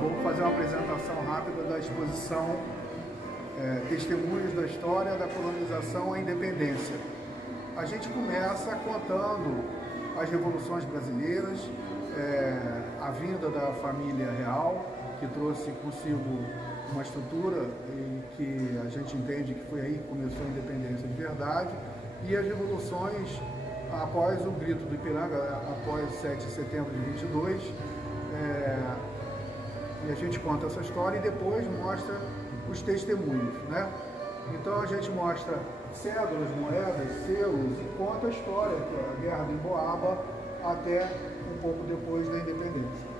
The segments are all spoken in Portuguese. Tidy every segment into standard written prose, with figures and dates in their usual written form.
vou fazer uma apresentação rápida da exposição Testemunhos da História da Colonização à Independência. A gente começa contando as revoluções brasileiras, a vinda da família real, que trouxe consigo uma estrutura e que a gente entende que foi aí que começou a independência de verdade, e as revoluções após o grito do Ipiranga, após 7 de setembro de 22, e a gente conta essa história e depois mostra os testemunhos, né? Então a gente mostra cédulas, moedas, selos e conta a história, que é a Guerra do Emboaba até um pouco depois da independência.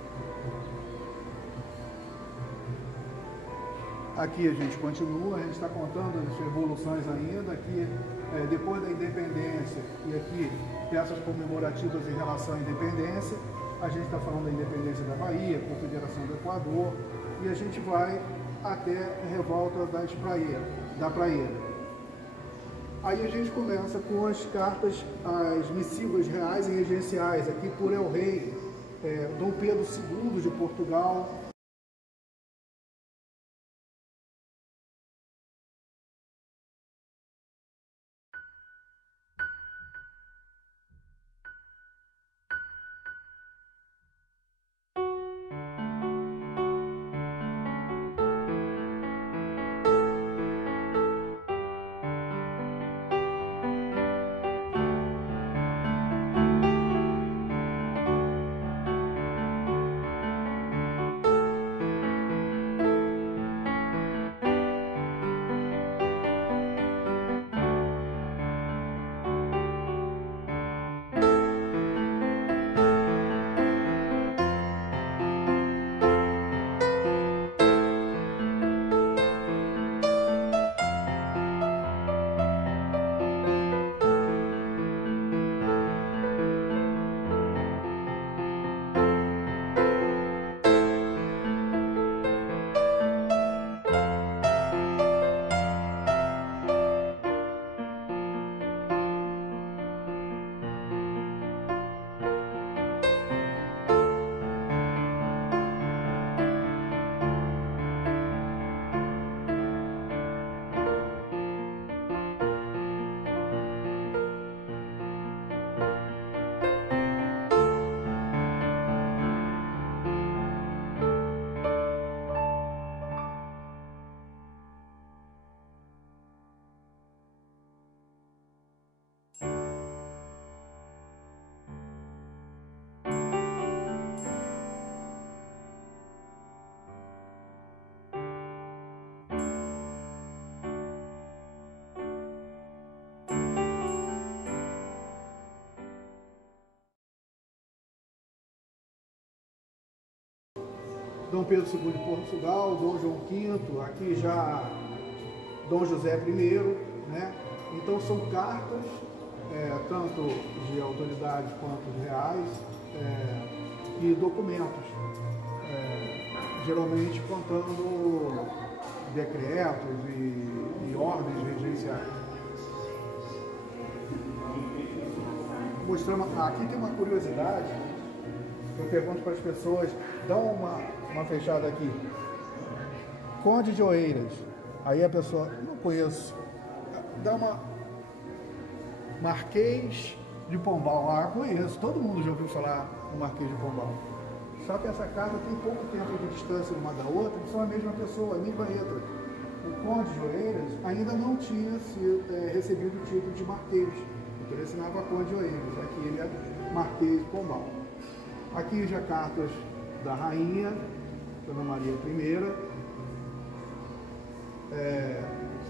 Aqui a gente continua, a gente está contando as revoluções ainda, aqui depois da independência e aqui peças comemorativas em relação à independência. A gente está falando da independência da Bahia, Confederação do Equador, e a gente vai até a revolta da Praieira. Aí a gente começa com as cartas, as missivas reais e regenciais, aqui por El Rei, Dom Pedro II de Portugal. Dom Pedro II de Portugal, Dom João V, aqui já Dom José I, né? Então são cartas, tanto de autoridades quanto de reais, e documentos, geralmente contando decretos e ordens regenciais. Mostrando, aqui tem uma curiosidade. Eu pergunto para as pessoas, dá uma fechada aqui. Conde de Oeiras. Aí a pessoa, não conheço. Dá uma Marquês de Pombal. Ah, conheço. Todo mundo já ouviu falar do Marquês de Pombal. Só que essa carta tem pouco tempo de distância uma da outra, e são a mesma pessoa, a mesma letra. O Conde de Oeiras ainda não tinha recebido o título de Marquês. Então ele assinava Conde de Oeiras. Aqui ele é Marquês de Pombal. Aqui já cartas da rainha, Dona Maria I.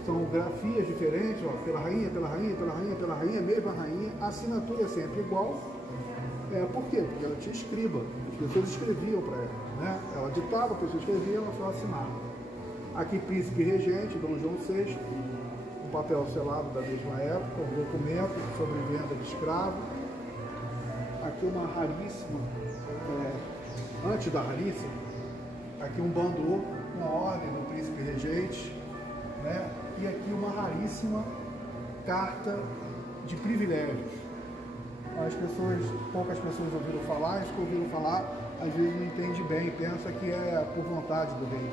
São grafias diferentes, ó, pela rainha, mesma rainha. A assinatura é sempre igual. Por quê? Porque ela tinha escriba. As pessoas escreviam para ela, né? Ela ditava, a pessoa escrevia, ela só assinava. Aqui príncipe regente, Dom João VI, um papel selado da mesma época, um documento sobre venda de escravo. Aqui uma raríssima, antes da raríssima, aqui um bandô, uma ordem do príncipe regente, né? E aqui uma raríssima carta de privilégios. Poucas pessoas ouviram falar, as que ouviram falar, às vezes não entende bem, pensa que é por vontade do rei.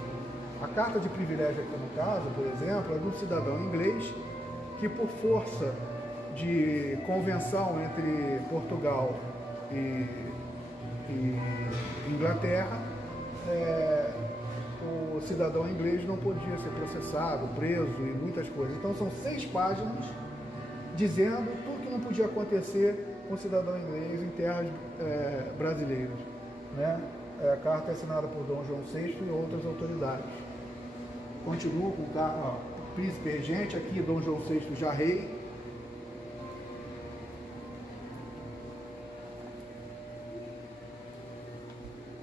A carta de privilégio aqui no caso, por exemplo, é de um cidadão inglês que, por força de convenção entre Portugal e Inglaterra, o cidadão inglês não podia ser processado, preso e muitas coisas. Então são 6 páginas dizendo tudo que não podia acontecer com o cidadão inglês em terras brasileiras, né? A carta é assinada por Dom João VI e outras autoridades. Continua com o príncipe regente, aqui Dom João VI já rei.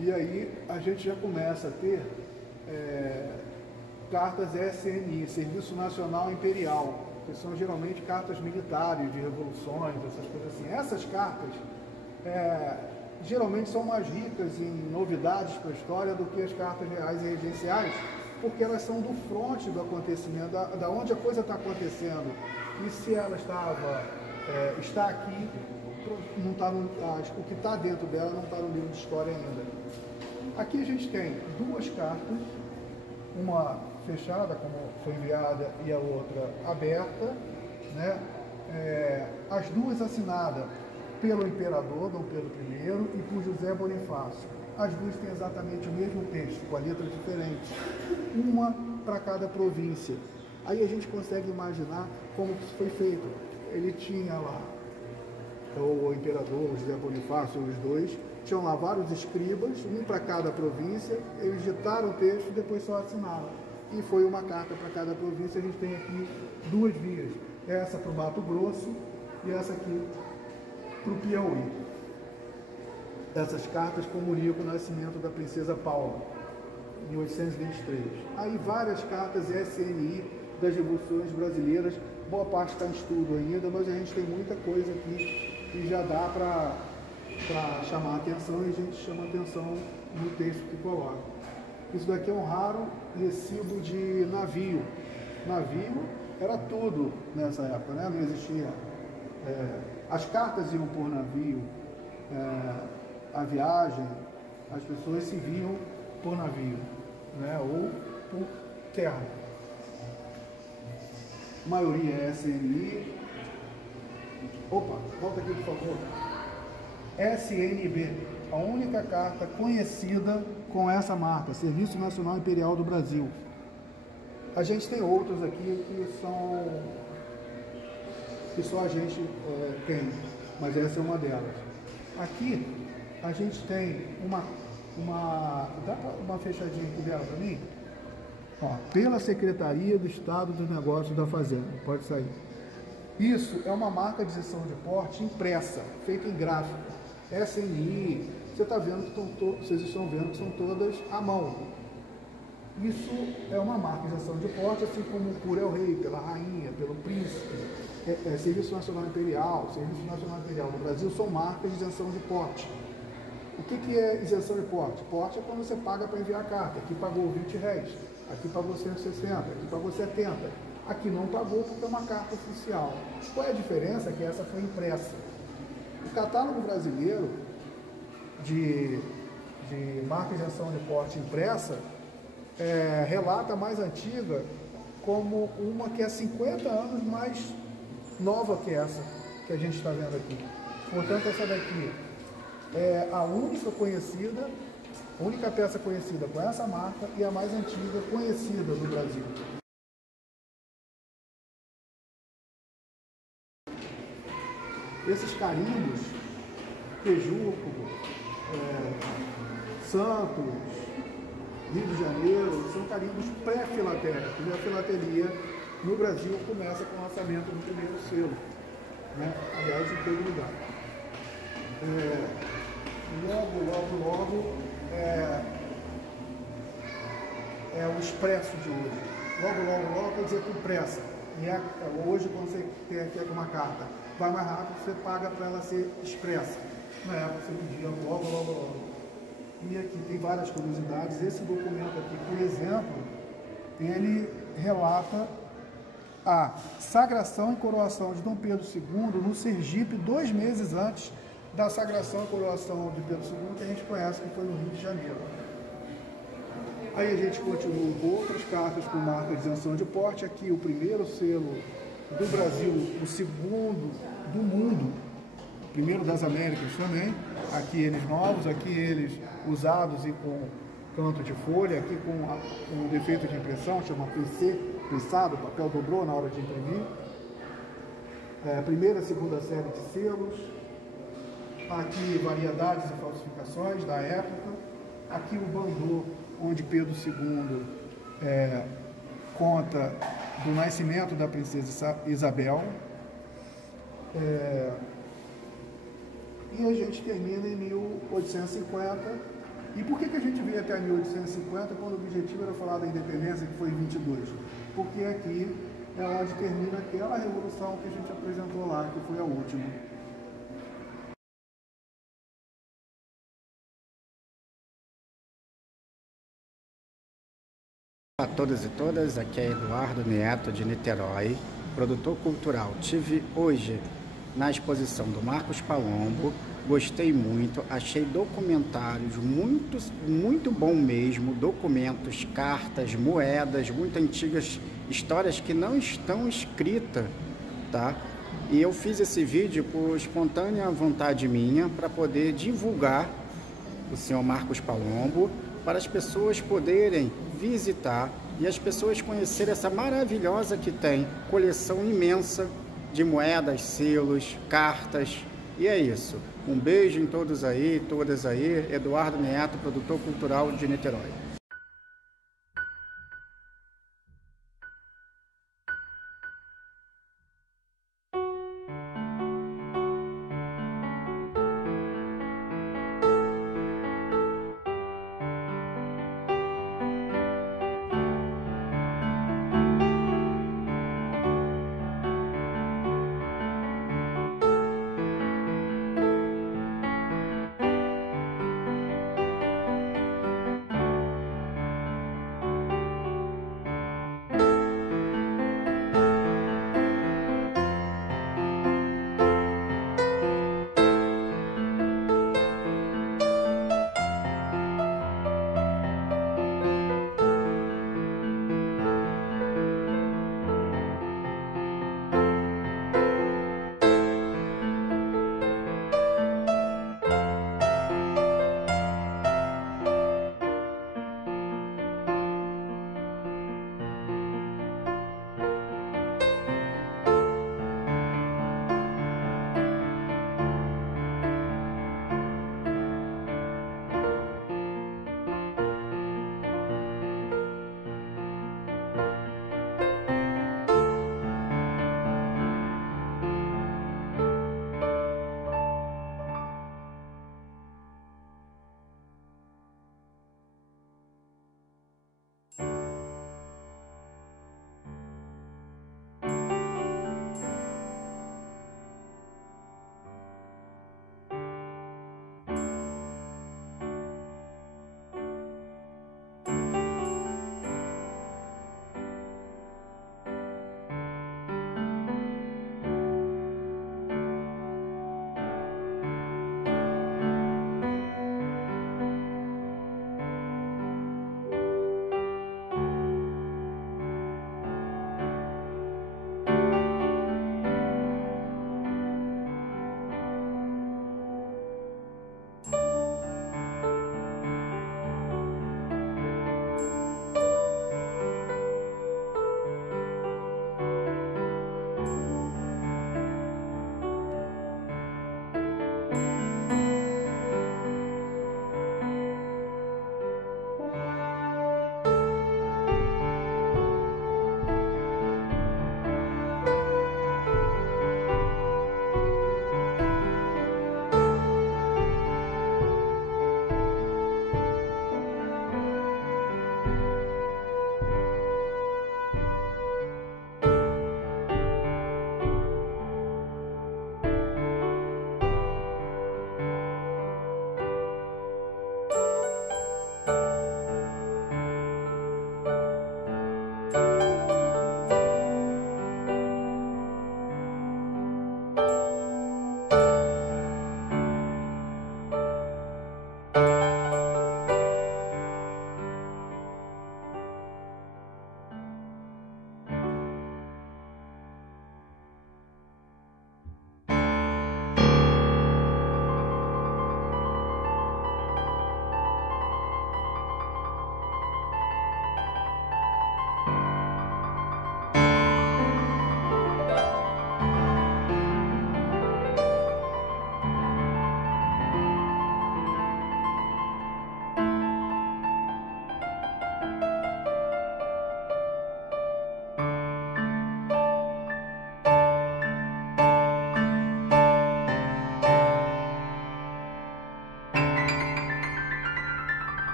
E aí a gente já começa a ter cartas SNI, Serviço Nacional Imperial, que são geralmente cartas militares, de revoluções, essas coisas assim. Essas cartas geralmente são mais ricas em novidades para a história do que as cartas reais e regenciais, porque elas são do fronte do acontecimento, da onde a coisa está acontecendo. E se ela está aqui, não tá o que está dentro dela não está no livro de história ainda. Aqui a gente tem 2 cartas, uma fechada, como foi enviada, e a outra aberta, né? As duas assinadas pelo imperador Dom Pedro I e por José Bonifácio. As duas têm exatamente o mesmo texto, com a letra diferente, uma para cada província. Aí a gente consegue imaginar como que isso foi feito. Ele tinha lá, o imperador, o José Bonifácio, os dois, tinham lá vários escribas, um para cada província, eles ditaram o texto e depois só assinaram. E foi uma carta para cada província. A gente tem aqui 2 vias, essa para o Mato Grosso e essa aqui para o Piauí. Essas cartas comunicam o nascimento da princesa Paula, em 1823. Aí várias cartas SNI das revoluções brasileiras, boa parte está em estudo ainda, mas a gente tem muita coisa aqui que já dá para chamar a atenção, e a gente chama a atenção no texto que coloca. Isso daqui é um raro recibo de navio. Navio era tudo nessa época, né? Não existia. As cartas iam por navio, a viagem, as pessoas se viam por navio, né? Ou por terra. A maioria é SNI. Opa, volta aqui, por favor. SNB, a única carta conhecida com essa marca, Serviço Nacional Imperial do Brasil. A gente tem outras aqui que só a gente tem, mas essa é uma delas. Aqui a gente tem dá uma fechadinha aqui dela para mim? Ó, pela Secretaria do Estado dos Negócios da Fazenda, pode sair. Isso é uma marca de isenção de porte impressa, feita em gráfico. SNI, vocês estão vendo que são todas à mão. Isso é uma marca de isenção de porte, assim como por El Rei, pela Rainha, pelo Príncipe, Serviço Nacional Imperial, Serviço Nacional Imperial do Brasil, são marcas de isenção de porte. O que é isenção de porte? Porte é quando você paga para enviar a carta. Aqui pagou R$20, aqui pagou 160, aqui pagou 70. Aqui não pagou porque é uma carta oficial. Qual é a diferença? Que essa foi impressa. O catálogo brasileiro de marca de isenção de porte impressa relata a mais antiga como uma que é 50 anos mais nova que essa que a gente está vendo aqui. Portanto, essa daqui é a única peça conhecida com essa marca e a mais antiga conhecida do Brasil. Esses carimbos, Tejuco, Santos, Rio de Janeiro, são carimbos pré-filatéricos. E a filatelia no Brasil começa com o lançamento do primeiro selo, né? Aliás, em todo lugar. Logo é o expresso de hoje. Logo quer dizer com pressa. E hoje, quando você tem aqui uma carta, vai mais rápido, você paga para ela ser expressa. Na época você pedia logo. E aqui tem várias curiosidades. Esse documento aqui, por exemplo, ele relata a sagração e coroação de Dom Pedro II no Sergipe 2 meses antes da sagração e coroação de Pedro II, que a gente conhece, que foi no Rio de Janeiro. Aí a gente continua com outras cartas com marca de isenção de porte. Aqui o primeiro selo do Brasil, o segundo do mundo, o primeiro das Américas também. Aqui eles novos, aqui eles usados e com canto de folha, aqui com um defeito de impressão, chama PC, prensado, o papel dobrou na hora de imprimir. Primeira e segunda série de selos. Aqui variedades e falsificações da época. Aqui o bandô, onde Pedro II conta do nascimento da princesa Isabel. E a gente termina em 1850. E por que a gente veio até 1850 quando o objetivo era falar da independência, que foi em 22? Porque aqui é onde termina aquela revolução que a gente apresentou lá, que foi a última. Olá a todos e todas, aqui é Eduardo Neto de Niterói, produtor cultural. Tive hoje na exposição do Marcos Palombo, gostei muito, achei documentários muito bom mesmo, documentos, cartas, moedas, muito antigas, histórias que não estão escritas, tá? E eu fiz esse vídeo por espontânea vontade minha para poder divulgar o senhor Marcos Palombo, para as pessoas poderem visitar e as pessoas conhecerem essa maravilhosa que tem, coleção imensa de moedas, selos, cartas. E é isso. Um beijo em todos aí, todas aí. Eduardo Neto, produtor cultural de Niterói.